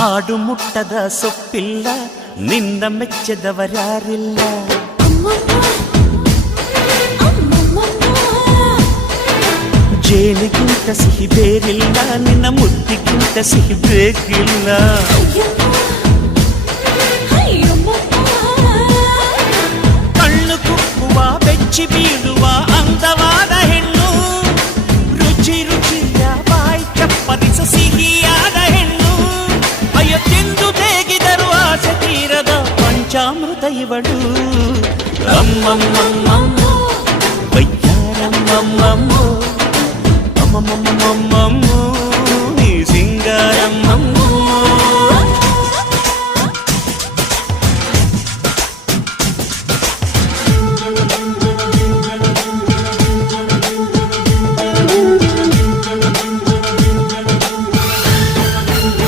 ಆಡು ಮುಟ್ಟದ ಸೊಪ್ಪಿಲ್ಲ ನಿನ್ನ ಮೆಚ್ಚದವರ್ಯಾರಿಲ್ಲ ಜೇನಿಗಿಂತ ಸಿಹಿ ಬೇರಿಲ್ಲ ನಿನ್ನ ಮುದ್ದಿಗಿಂತ ಸಿಹಿ ಬೇಕಿಲ್ಲ ಕಣ್ಣು ಕುಕ್ಕುವ ಬೆಚ್ಚಿ ಬೀಳುವ ಅಂದವಾದ ಹೆಣ್ಣು ರುಚಿ ರುಚಿಯ ಬಾಯಿ ಚಪ್ಪರಿಸ ಸಿಹಿಯಾದ ಹೆಣ್ಣು ಅಯ್ಯ ತಿಂದು ತೇಗಿದರು ಆಸೆ ತೀರದ ಪಂಚಾಮೃತ ಇವಳು ಅಮ್ಮಮ್ಮಮ್ಮಮ್ಮ ವೈದ್ಯಾರಮ್ಮಮ್ಮಮ್ಮ ಅಮ್ಮಮ್ಮಮ್ಮಮ್ಮ